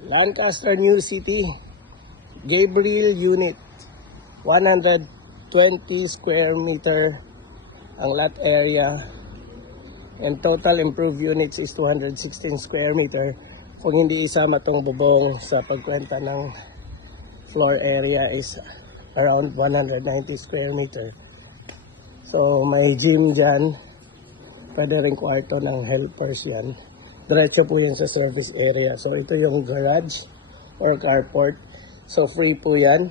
Lancaster New City, Gabriel Unit, 120 square meter ang lot area, and total improved units is 216 square meter. Kung hindi isama tong bubong sa pagkwenta ng floor area is around 190 square meter. So may gym dyan, pwede rin kwarto ng helpers yan. Diretso po yan sa service area. So ito yung garage or carport. So free po yan.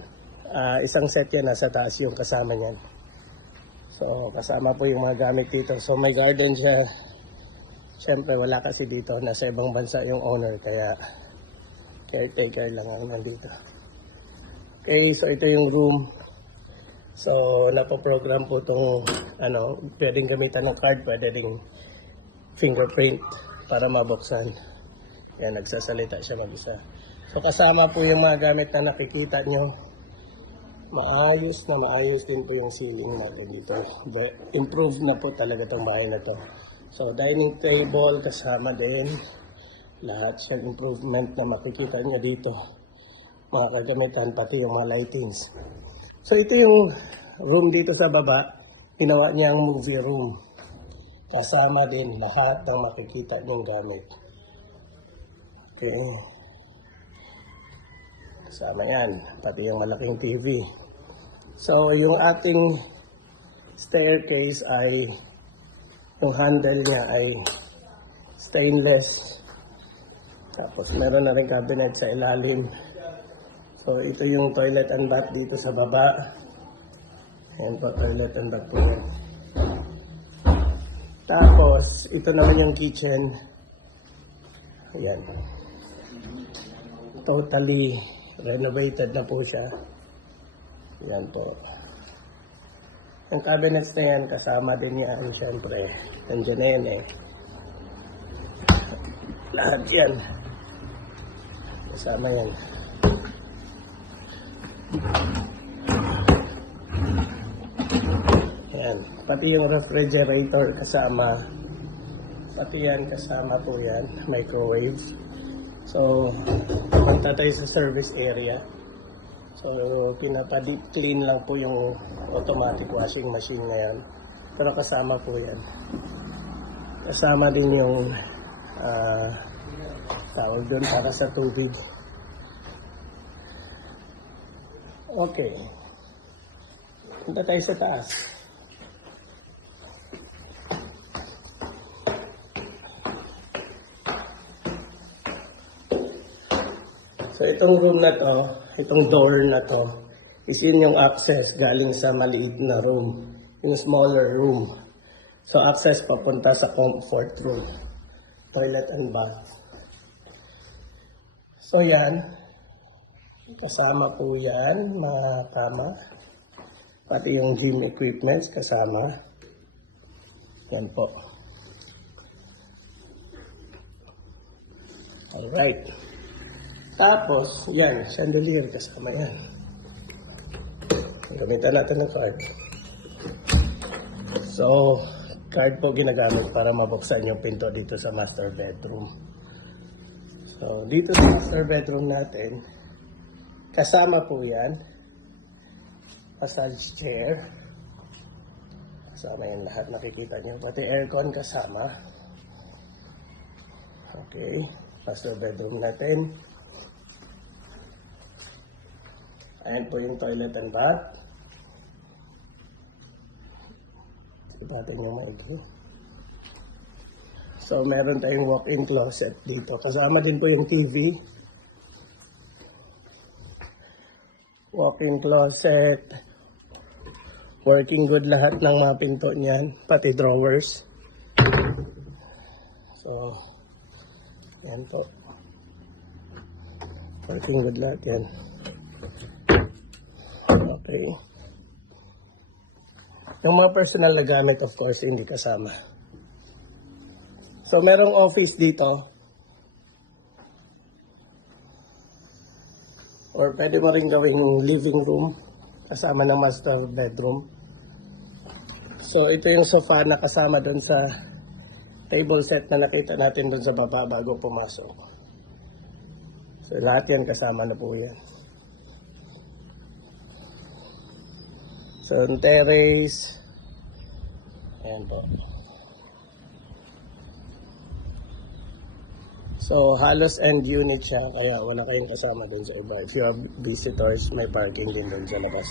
Isang set yan, nasa taas yung kasama niyan. So kasama po yung mga gamit dito. So may garden siya. Siyempre wala kasi dito. Nasa ibang bansa yung owner. Kaya caretaker lang ang nandito. Okay, so ito yung room. So napoprogram po itong pwedeng gamitan ng card. Pwede ding fingerprint para mabuksan. Yan, nagsasalita siya mag-isa. So kasama po yung mga gamit na nakikita nyo. Maayos din po yung ceiling natin dito. Improved na po talaga itong bahay na to. So dining table kasama din. Lahat siya improvement na makikita nyo dito. Mga kagamitan, pati yung mga lightings. So ito yung room dito sa baba. Ginawa niyang movie room. Kasama din lahat ng makikita niyong gamit. Okay. Kasama yan. Pati yung malaking TV. So, yung ating staircase ay, yung handle niya ay stainless. Tapos, meron na rin cabinet sa ilalim. So, ito yung toilet and bath dito sa baba. Ayan po, toilet and bath po yan. Tapos, ito naman yung kitchen. Ayan. Totally renovated na po siya. Ayan po. Yung cabinets na yan, kasama din yan, syempre. Nandiyan na yan eh. Lahat yan. Kasama yan. Ayan. Pati yung refrigerator kasama. Pati yan kasama po yan. Microwave. So, punta tayo sa service area. So, pinapa-deep clean lang po yung automatic washing machine na yan. Pero kasama po yan. Kasama din yung tawag doon para sa tubig. Okay. Punta tayo sa taas. So itong room na to, itong door na to, is yun yung access galing sa maliit na room, yung smaller room. So access papunta sa comfort room, toilet and bath. So yan, kasama po yan, mga kama, pati yung gym equipments kasama. Yan po. Alright. Tapos, yan, chandelier kasama yan. Gamitan natin ng card. So, card po ginagamit para mabuksan yung pinto dito sa master bedroom. So, dito sa master bedroom natin, kasama po yan. Massage chair. Kasama yan lahat, nakikita nyo. Pati aircon kasama. Okay, master bedroom natin. Ayan po yung toilet and bath. Ito natin yung maigli. So, meron tayong walk-in closet dito. Kasama din po yung TV. Walk-in closet. Working good lahat ng mga pinto niyan. Pati drawers. So, yan po. Working good lahat yan. Okay. Yung mga personal na gamit, of course, hindi kasama. So, merong office dito. Or pwede mo rin gawing living room kasama ng master bedroom. So, ito yung sofa na kasama doon sa table set na nakita natin doon sa baba bago pumasok. So lahat yan kasama na po yan. So yung terrace, ayan po. So halos end unit siya, kaya wala kayong kasama dun sa iba. If you have visitors, may parking din dun sa labas.